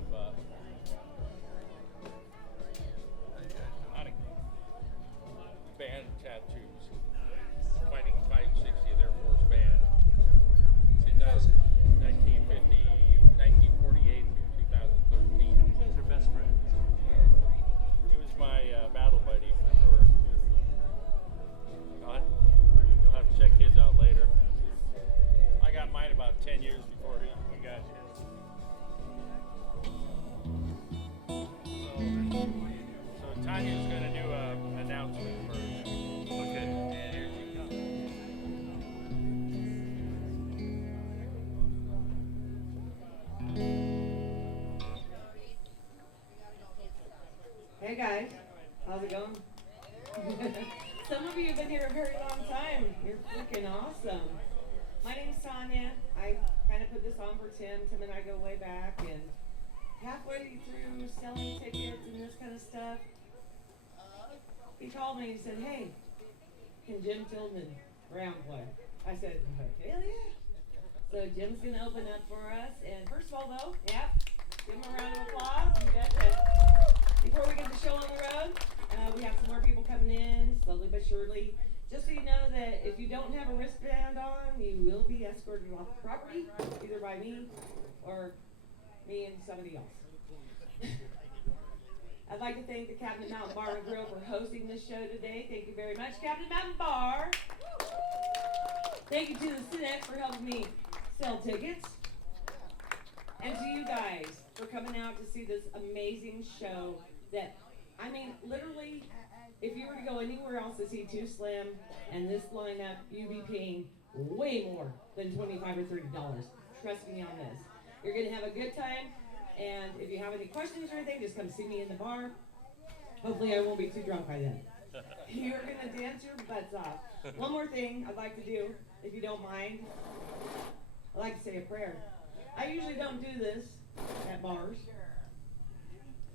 have not a band tattoos. Fighting 560th Air Force Band. 2000, 1950, 1948 through 2013. You guys are best friends. He was my battle buddy for sure. You'll have to check his out later. I got mine about 10 years before we got his. So Tanya's going to do an announcement first. Okay. And here she comes. Hey guys, how's it going? Some of you have been here a very long time. You're freaking awesome. My name's Tanya. I kind of put this on for Tim. Tim and I go way back, and halfway through selling tickets and this kind of stuff, he called me and said, "Hey, can Jim Tilden Brown play?" I said, "Hell yeah." So Jim's going to open up for us. And first of all, though, give him a round of applause. You betcha. Before we get the show on the road, we have some more people coming in, slowly but surely. Just so you know that if you don't have a wristband on, you will be escorted off the property, either by me or me and somebody else. I'd like to thank the Captain Mountain Bar and Grill for hosting this show today. Thank you very much, Captain Mountain Bar. Thank you to the Cinex for helping me sell tickets. And to you guys for coming out to see this amazing show that, I mean, literally, if you were to go anywhere else to see Too Slim and this lineup, you'd be paying way more than $25 or $30. Trust me on this. You're going to have a good time, and if you have any questions or anything, just come see me in the bar. Hopefully I won't be too drunk by then. You're going to dance your butts off. One more thing I'd like to do, if you don't mind. I'd like to say a prayer. I usually don't do this at bars.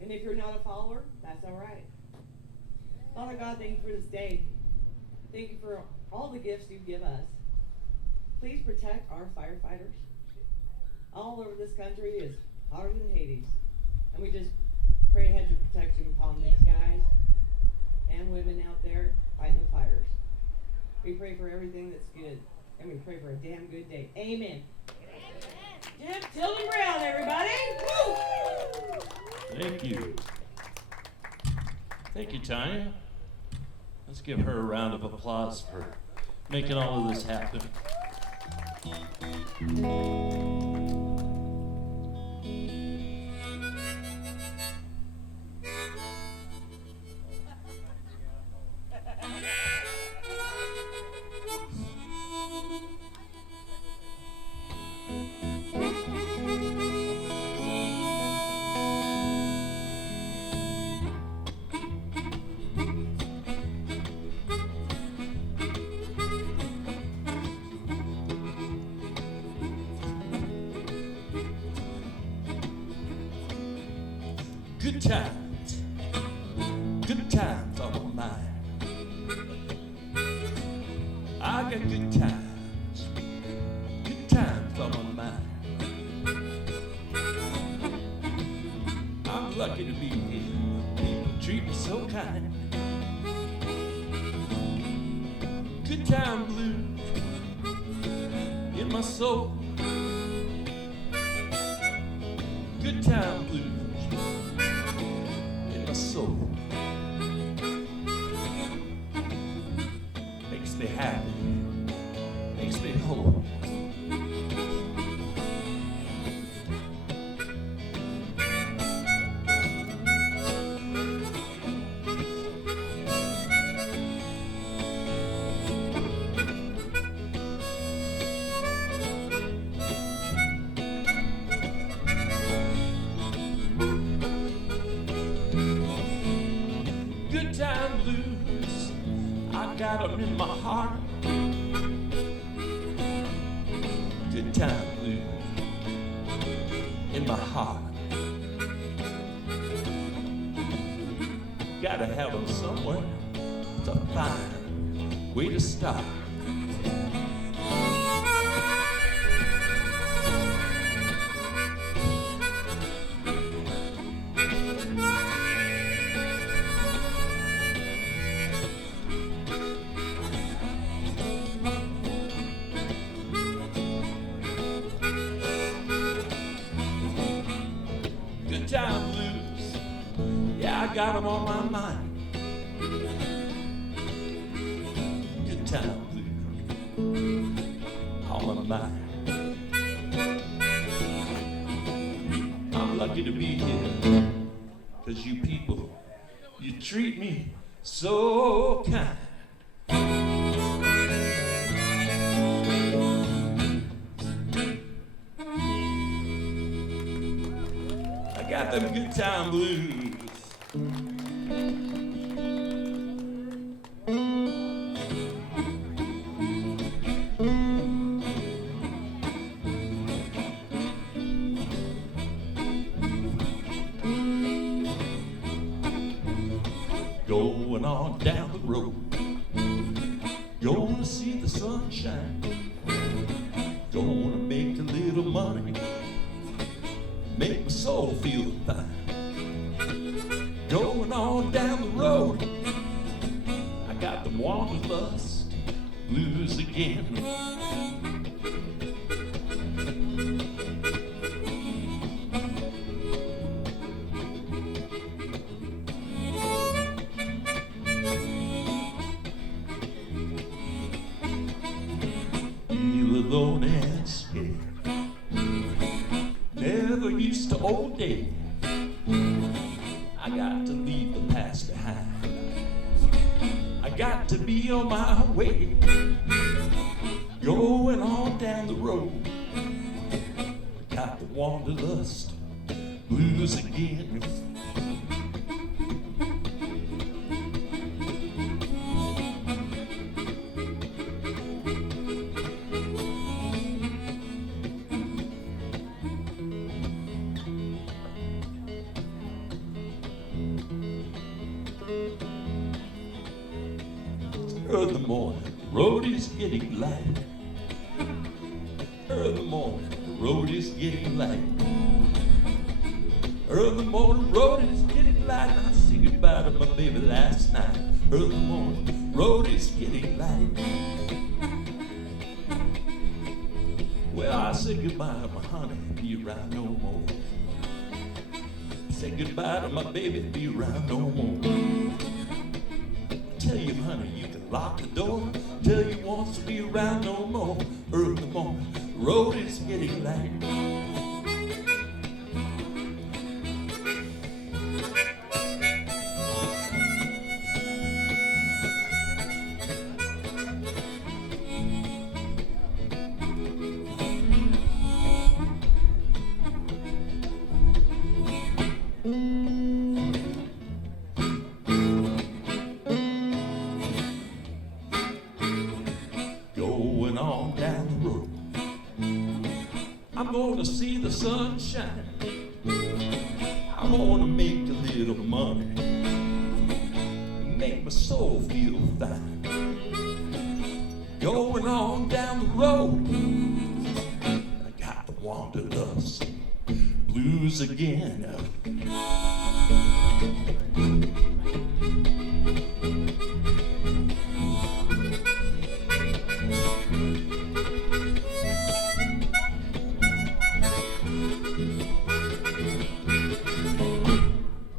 And if you're not a follower, that's all right. Father God, thank you for this day. Thank you for all the gifts you give us. Please protect our firefighters. All over this country is hotter than Hades. And we just pray a hedge of protection upon these guys and women out there fighting the fires. We pray for everything that's good. And we pray for a damn good day. Amen. Jim Tilden Brown, everybody. Woo! Thank you. Thank you, Tanya. Let's give her a round of applause for making all of this happen. Good times on my mind. I got good times on my mind. I'm lucky to be here, people treat me so kind. Good time blues in my soul. Good time blues in my soul. Makes me happy, makes me whole. Good time blues, I got 'em in my heart. Good time blues in my heart. Gotta have 'em somewhere to find, way to start. got them on my mind. Good time blues on my mind. I'm lucky to be here, 'cause you people, you treat me so kind. I got them good time blues. Going on down the road, gonna see the sunshine, gonna make a little money, make my soul feel fine. Going on down the road, I got the wanderlust blues again. Feel alone and scared, never used to obey. I got to leave the past behind. I got to be on my way, going on down the road. Got the wanderlust blues again. Early morning, the road is getting light. Early morning, the road is getting light. Early morning, the road is getting light. I said goodbye to my baby last night. Early morning, the road is getting light. Well, I said goodbye to my honey, be around no more. Said goodbye to my baby, be around no more. Tell you, honey, you can lock the door. Tell you wants to be around no more. Early morning, the road is getting light. Going on down the road, I'm gonna see the sunshine. I'm gonna make a little money, make my soul feel fine. Going on down the road, I got the wanderlust blues again.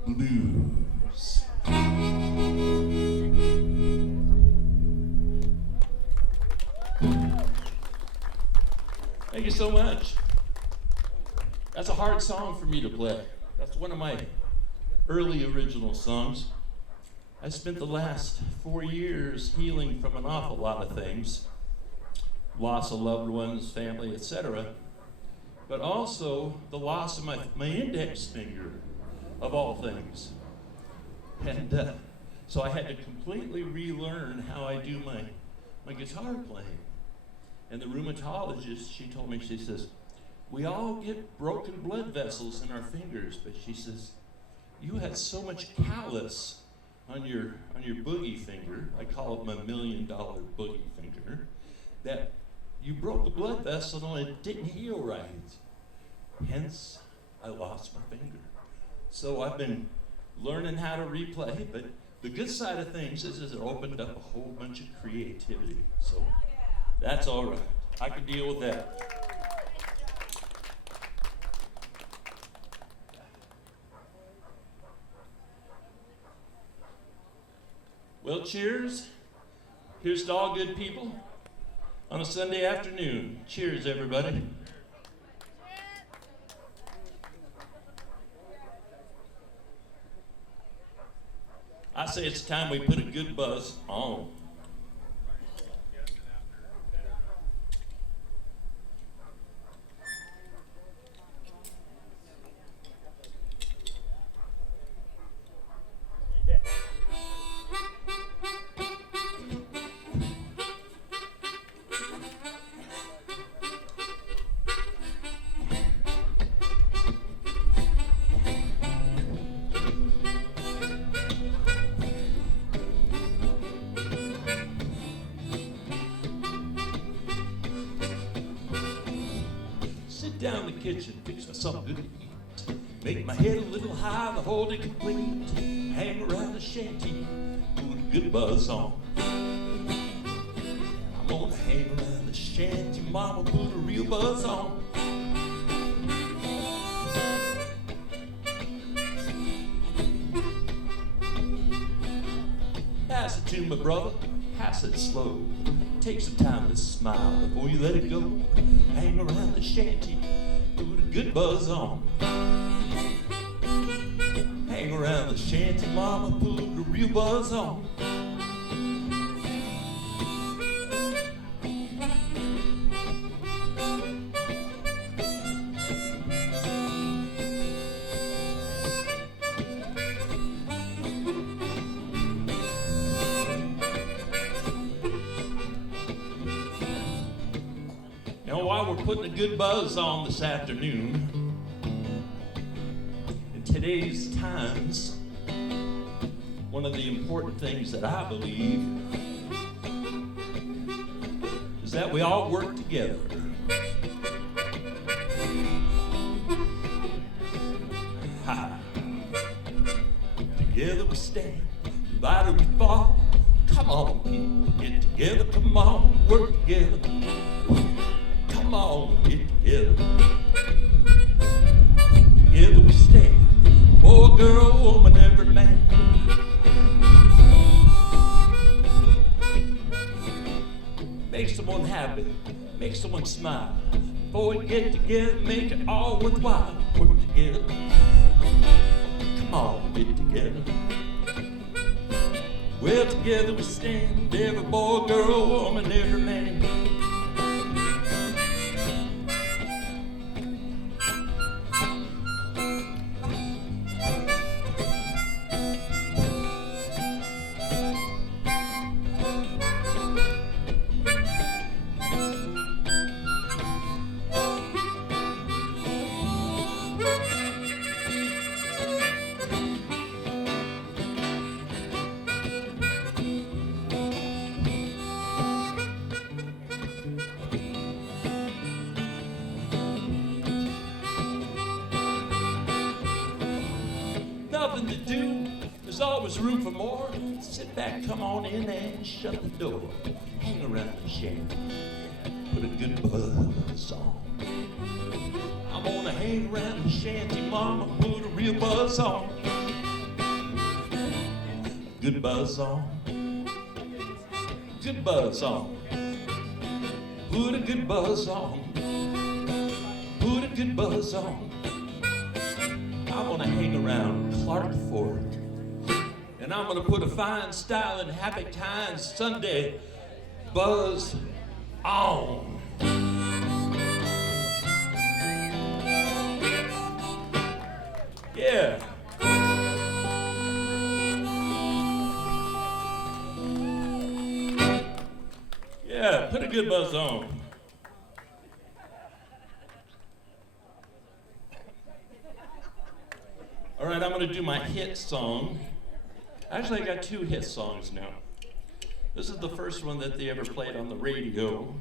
Blues. Thank you so much. That's a hard song for me to play. That's one of my early original songs. I spent the last 4 years healing from an awful lot of things, loss of loved ones, family, etc., but also the loss of my index finger, of all things. And so I had to completely relearn how I do my guitar playing. And the rheumatologist, she told me, she says, we all get broken blood vessels in our fingers, but she says, you had so much callus on your boogie finger, I call it my $1 million boogie finger, that you broke the blood vessel and it didn't heal right. Hence, I lost my finger. So I've been learning how to replay, but the good side of things is it opened up a whole bunch of creativity. So that's all right. I can deal with that. Well, cheers. Here's to all good people on a Sunday afternoon. Cheers, everybody. I say it's time we put a good buzz on. Down the kitchen, fix me something good to eat. Make my head a little high, the whole day complete. Hang around the shanty, put a good buzz on. I'm gonna hang around the shanty, mama, put a real buzz on. Pass it to my brother, pass it slow. Take some time to smile before you let it go. Hang around the shanty, put a good buzz on. Hang around the shanty, mama, put a real buzz on. Now, while we're putting a good buzz on this afternoon, in today's times, one of the important things that I believe is that we all work together. Ha. Together we stand, divided we fall. Come on, people, get together, come on, work together. Come on, get together. Together we stand, boy, girl, woman, every man. Make someone happy, make someone smile. Boy, get together, make it all worthwhile. Work together. Come on, get together. Well, together we stand, every boy, girl, woman, every man. Nothing to do, there's always room for more. Sit back, come on in and shut the door. Hang around the shanty, put a good buzz on. I'm gonna hang around the shanty, mama, put a real buzz on. Good buzz on, good buzz on. Put a good buzz on, put a good buzz on. I'm gonna hang around Clark Ford, and I'm gonna put a fine style and happy times Sunday buzz on. Yeah. Yeah, put a good buzz on. All right, I'm going to do my hit song. Actually, I got two hit songs now. This is the first one that they ever played on the radio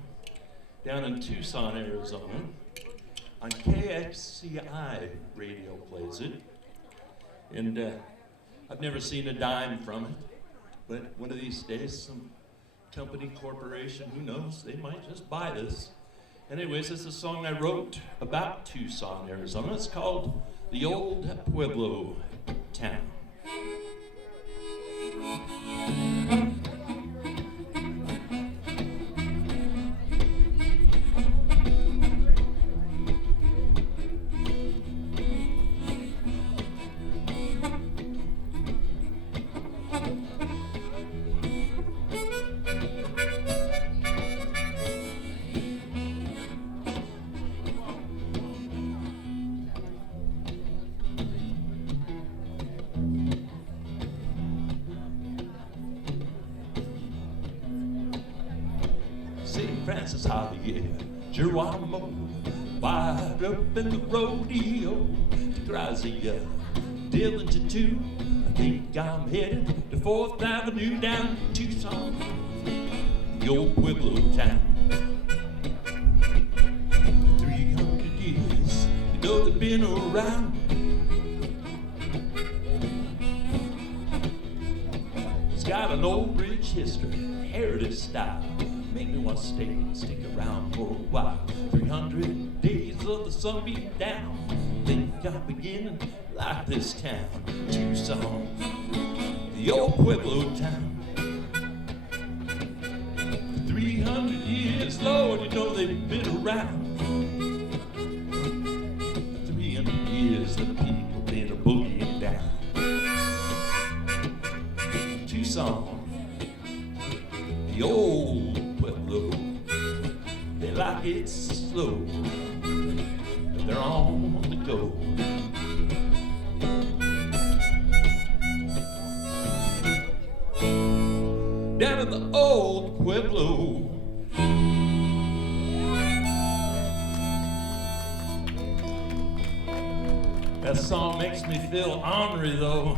down in Tucson, Arizona. On KXCI radio plays it. And I've never seen a dime from it. But one of these days, some company, corporation, who knows, they might just buy this. Anyways, it's a song I wrote about Tucson, Arizona. It's called The Old Pueblo Town. Francis Holly, yeah, Geronimo, wide up in the rodeo, Grazia, Dillon to 2. I think I'm headed to 4th Avenue down to Tucson, the old Pueblo town. 300 years, you know they've been around. It's got an old rich history, heritage style. Make me want to stick around for a while. 300 days of the sun beating down. Think I'm beginning to like this town. Tucson, the old Pueblo town. 300 years, Lord, you know they've been around. 300 years, the people been a boogieing down. Tucson, the old Pueblo, they like it slow, but they're on the go. Down in the old Pueblo, that song makes me feel ornery though.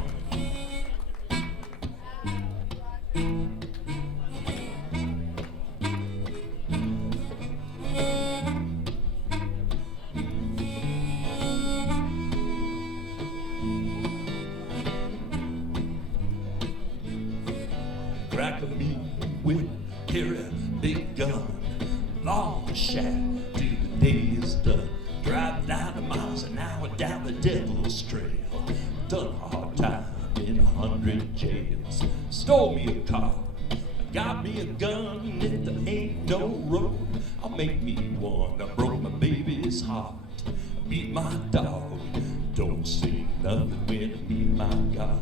Crack a meat whip, carry a big gun, long shack till the day is done. Drive 90 miles an hour down the Devil's Trail. Done a hard time in 100 jails. Stole me a car, got me a gun, and if there ain't no road, I'll make me one. I broke my baby's heart, beat my dog. Don't say nothing when I meet my God.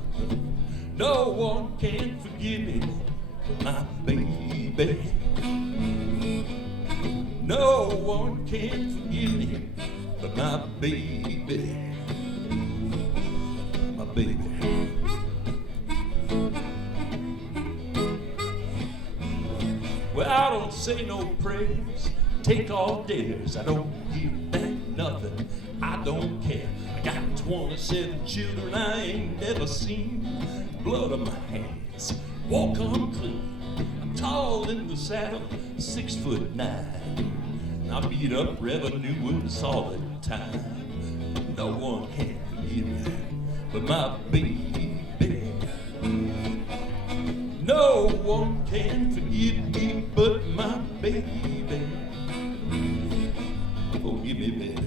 No one can forgive me but my baby. No one can forgive me but my baby. My baby. Well, I don't say no prayers, take all dares. I don't give back nothing, I don't care. I got 27 children I ain't never seen. Blood on my hands, walk unclean. I'm tall in the saddle, 6'9". I beat up revenuers all the time. No one can forgive me but my baby. No one can forgive me but my baby. Forgive me, baby.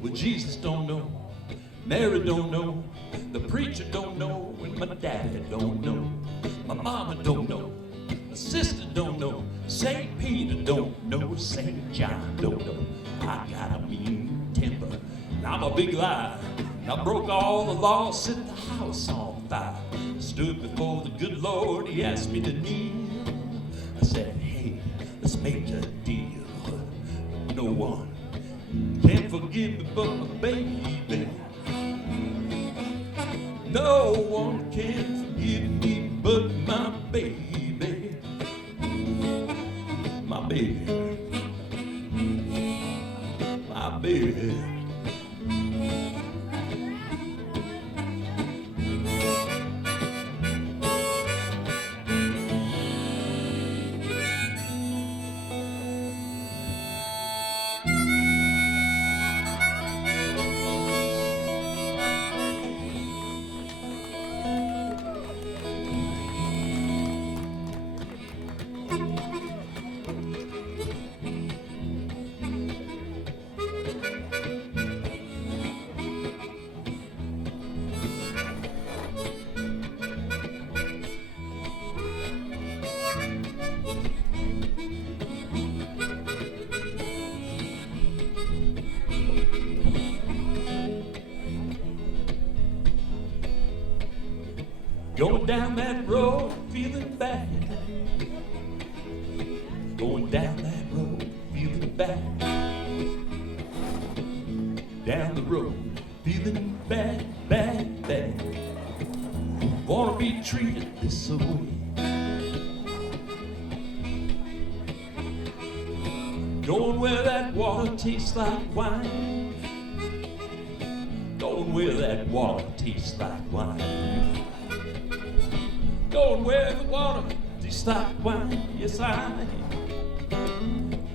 Well, Jesus don't know, Mary don't know, the preacher don't know, and my daddy don't know, my mama don't know, my sister don't know, St. Peter don't know, St. John don't know. I got a mean temper, and I'm a big liar. And I broke all the laws, set the house on fire. Stood before the good Lord, he asked me to kneel. I said, hey, let's make a deal. No one can forgive me but my baby. No one can forgive me but my baby. My baby. My baby. Going down that road, feeling bad. Going down that road, feeling bad. down the road, feeling bad, bad, bad. Wanna be treated this way. Going where that water tastes like wine. Going where that water tastes like wine. Going where the water tastes like wine. Yes, I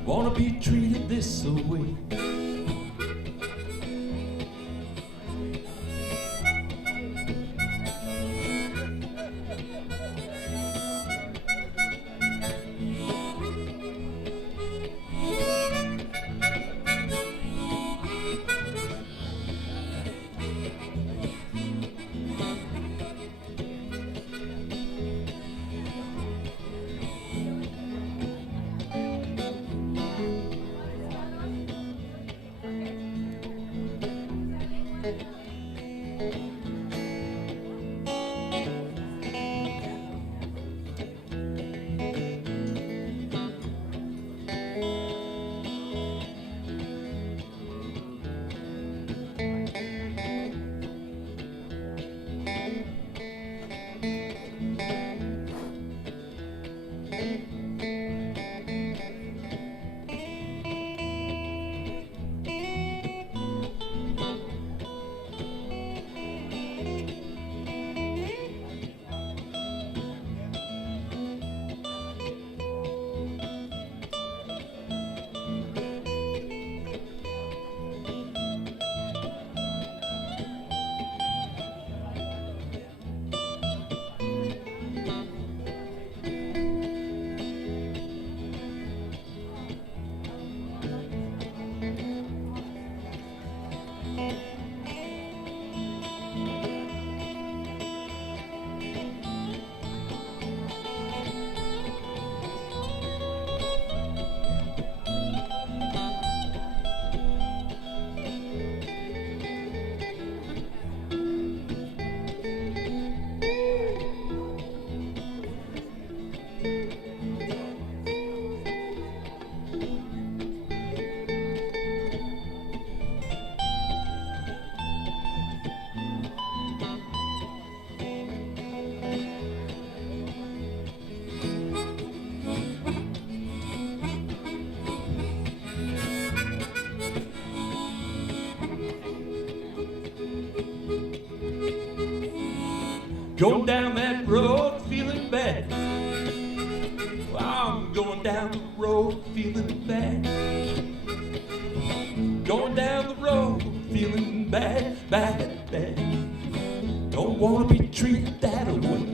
wanna be treated this way. Going down that road feeling bad. Well, I'm going down the road feeling bad. Going down the road feeling bad, bad, bad. Don't want to be treated that way.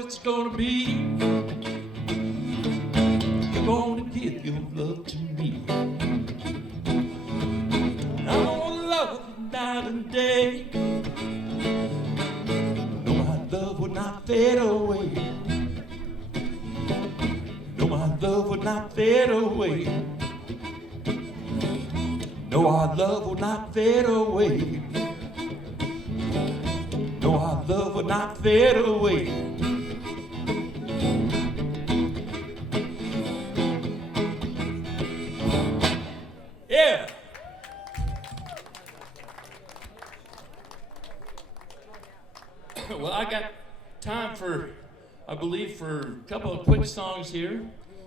It's gonna be. You're gonna give your love to me. I'm gonna love you night and day. No, my love would not fade away. No, my love would not fade away. No, our love will not fade away. No, our love will not fade away. Yeah. Well, I got time for, I believe, for a couple of quick songs here.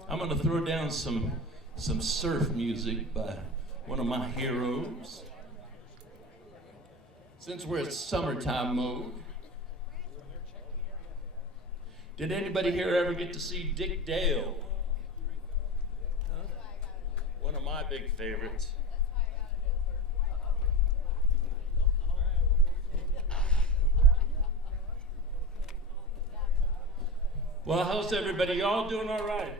I'm going to throw down some surf music by one of my heroes. Since we're at summertime mode. Did anybody here ever get to see Dick Dale? Huh? One of my big favorites. Well, how's everybody? Y'all doing all right?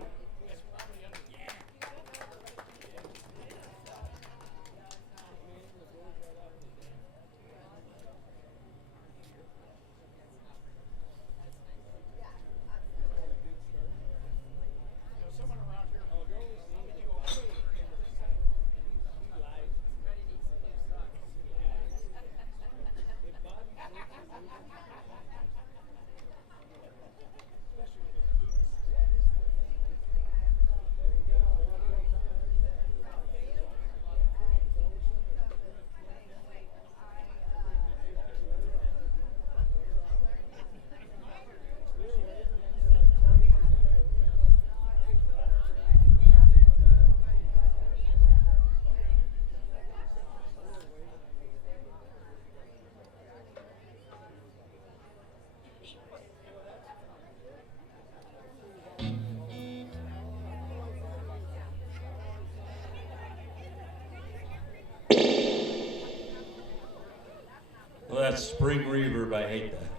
That's Spring Reverb. I hate that.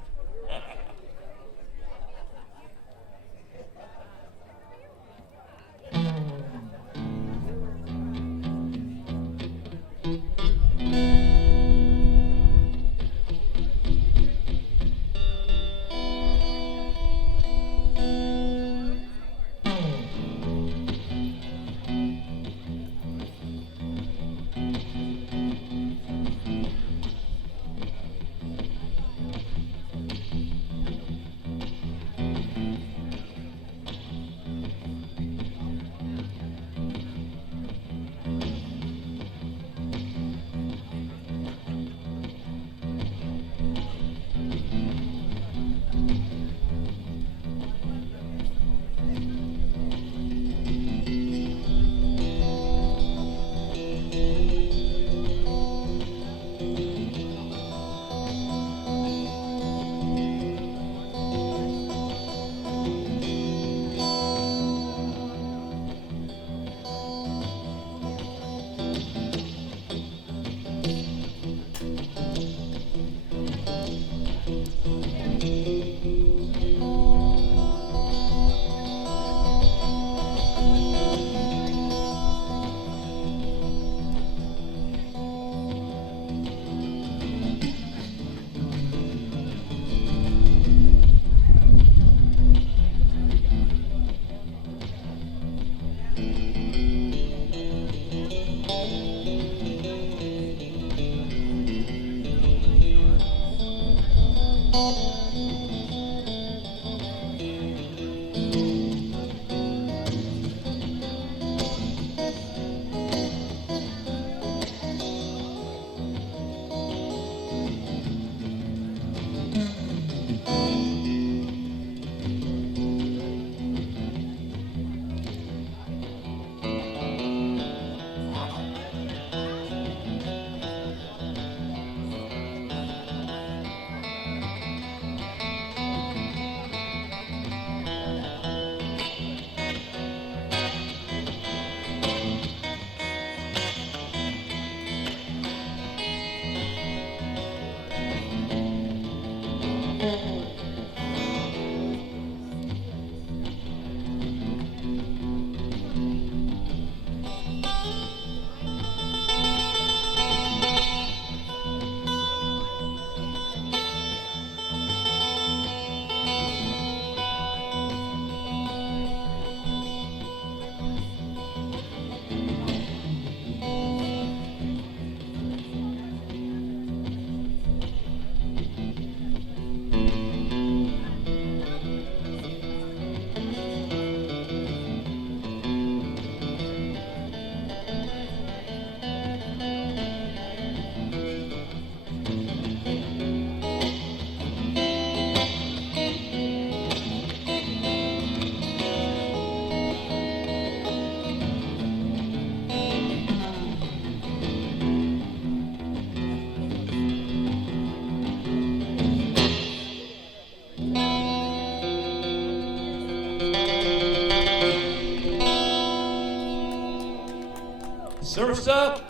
Surf's up.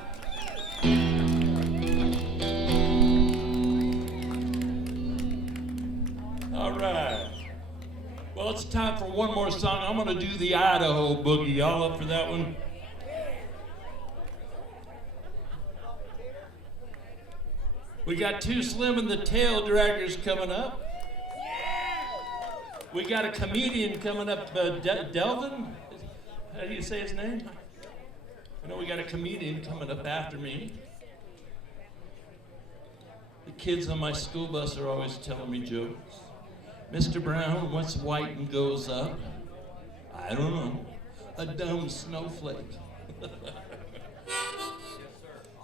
All right. Well, it's time for one more song. I'm going to do the Idaho Boogie. Y'all up for that one? We got Too Slim and the Tail Draggers coming up. We got a comedian coming up, Delvin. How do you say his name? I know we got a comedian coming up after me. The kids on my school bus are always telling me jokes. Mr. Brown, what's white and goes up? I don't know. A dumb snowflake.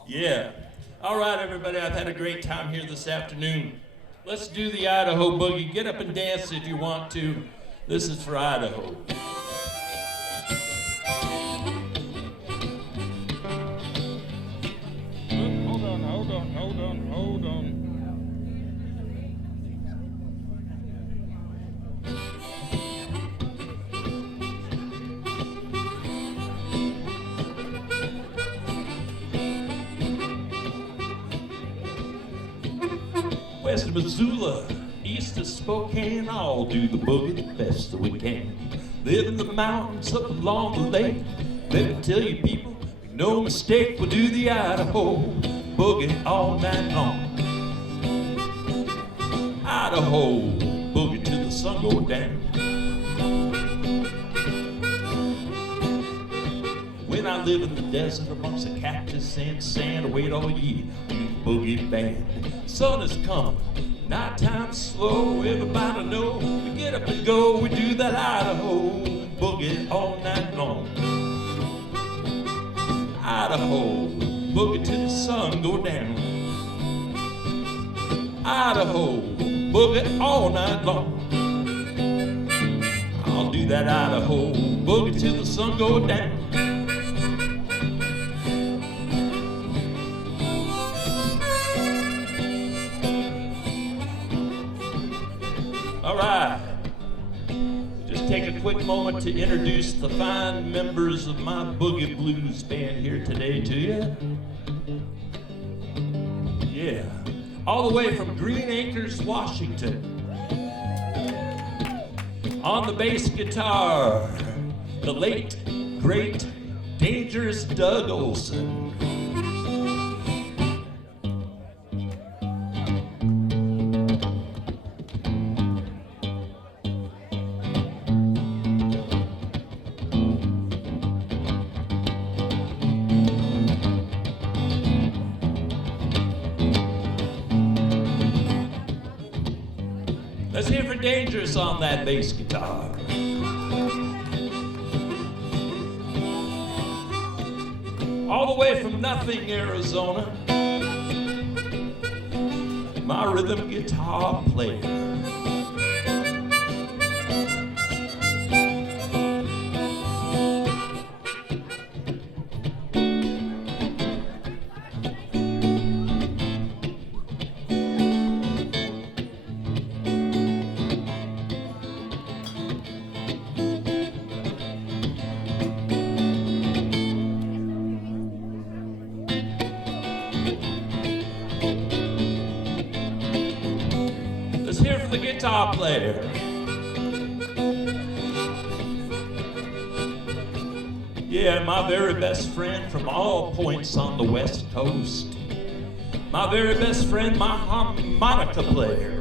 Yeah. All right, everybody, I've had a great time here this afternoon. Let's do the Idaho Boogie. Get up and dance if you want to. This is for Idaho. Hold on. West of Missoula, east of Spokane, all do the boogie the best that we can. Live in the mountains up along the lake. Let me tell you people, make no mistake, we'll do the Idaho boogie all night long. Idaho boogie till the sun go down. When I live in the desert amongst the cactus and sand, I wait all year for the boogie band. Sun is coming, nighttime slow, everybody know we get up and go, we do that Idaho boogie all night long. Idaho boogie till the sun go down. Idaho boogie all night long. I'll do that Idaho boogie till the sun go down. All right, just take a quick moment to introduce the fine members of my Boogie Blues band here today to you. Yeah, all the way from Green Acres, Washington. On the bass guitar, the late, great, dangerous Doug Olson. Let's hear for Dangerous on that bass guitar. All the way from Nothing, Arizona, my rhythm guitar player. Let's hear from the guitar player. Yeah, my very best friend from all points on the West Coast. My very best friend, my harmonica player.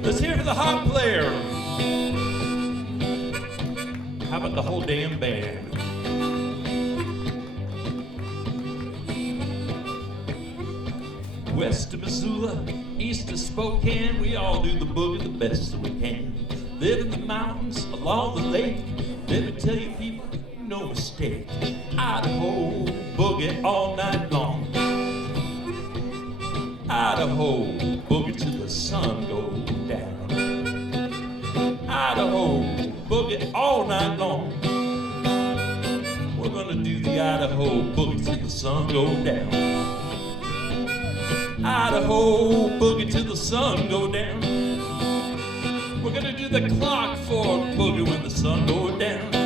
Let's hear for the harp player. How about the whole damn band? West of Missoula, east of Spokane, we all do the boogie the best that we can. Live in the mountains, along the lake. Let me tell you people, no mistake. Idaho boogie all night long. Idaho boogie till the sun goes down. Idaho boogie all night long. We're gonna do the Idaho boogie till the sun goes down. Idaho boogie till the sun goes down. We're gonna do the clock for boogie when the sun goes down.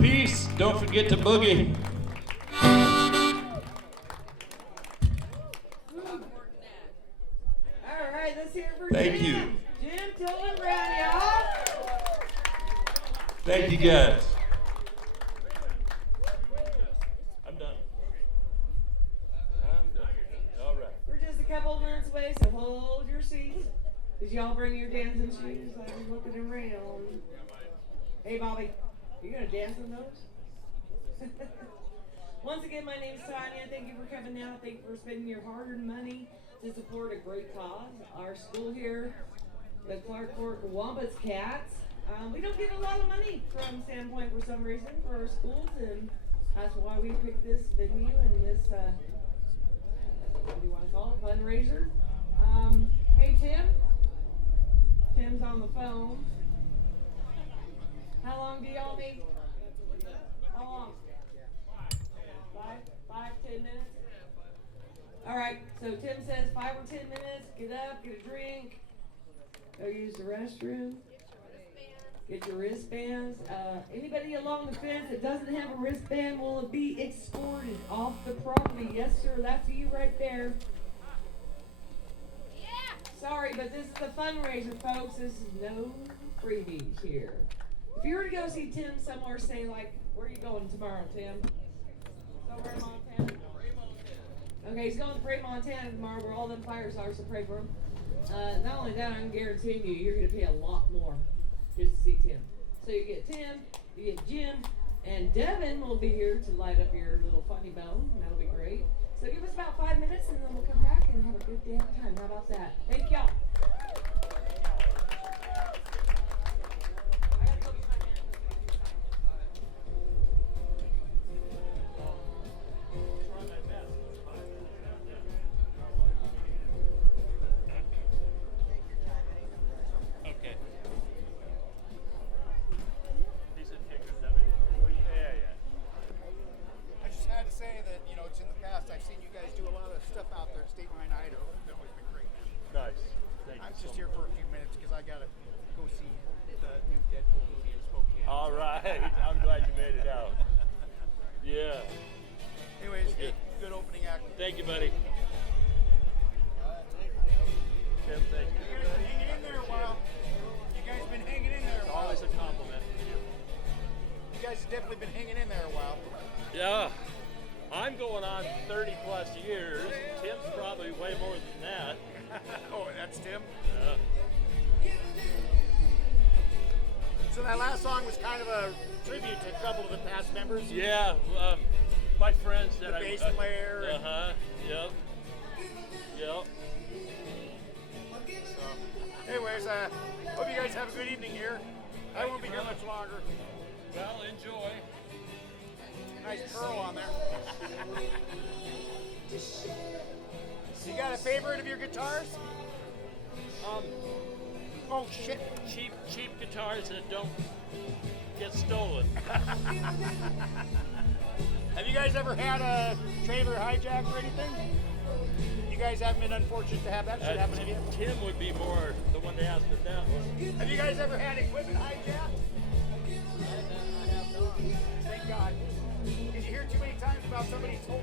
Peace, don't forget to boogie. All right, let's hear it for Thank you. Jim, Tilden, Brown, y'all. Thank you guys. I'm done. All right. We're just a couple of minutes away, so hold your seats. Did y'all bring your dancing shoes? I was looking around. Hey, Bobby, you gonna dance in those? Once again, my name is Tanya. Thank you for coming out. Thank you for spending your hard-earned money to support a great cause. Our school here, the Clark Fork Wombats Cats, we don't get a lot of money from Sandpoint for some reason for our schools, and that's why we picked this venue and this, what do you want to call it, fundraiser. Hey Tim. Tim's on the phone. How long do y'all need? How long? 10 minutes? Alright, so Tim says 5 or 10 minutes. Get up, get a drink. Go use the restroom. Get your wristbands. Anybody along the fence that doesn't have a wristband will be escorted off the property. Yes, sir, that's you right there. Sorry, but this is a fundraiser, folks. This is no freebies here. If you were to go see Tim somewhere, say like, where are you going tomorrow, Tim? Somewhere in Montana? Okay, he's going to Prairie, Montana tomorrow where all them fires are, so pray for him. Not only that, I'm guaranteeing you, you're going to pay a lot more just to see Tim. So you get Tim, you get Jim, and Devin will be here to light up your little funny bone. That'll be great. So give us about 5 minutes and then we'll come back and have a good damn time. How about that? Thank y'all. I've seen you guys do a lot of stuff out there in State Line, Idaho. It's always been great. Nice. Thank I'm you just so here much. for a few minutes because I gotta go see the new Deadpool movie in Spokane. All right. I'm glad you made it out. Yeah. Anyways, Okay. good opening act. Thank you, buddy. Tim, thank you. You guys been hanging in there a while. You guys been hanging in there a while. Always a compliment from you. You guys have definitely been hanging in there a while. Yeah. I'm going on 30 plus years. Tim's probably way more than that. Oh, that's Tim. Yeah. So that last song was kind of a tribute to a couple of the past members. Yeah. My friends that The bass player and- Yep. Yep. So, anyways, hope you guys have a good evening here. I won't be here much longer. Well, enjoy. Nice pearl on there. You got a favorite of your guitars? Oh shit! Cheap guitars that don't get stolen. Have you guys ever had a trailer hijacked or anything? You guys haven't been unfortunate to have that shit happen to you? Tim would be more the one to ask for that one. Have you guys ever had equipment hijacked? I have not. Thank God. Did you hear too many times about somebody told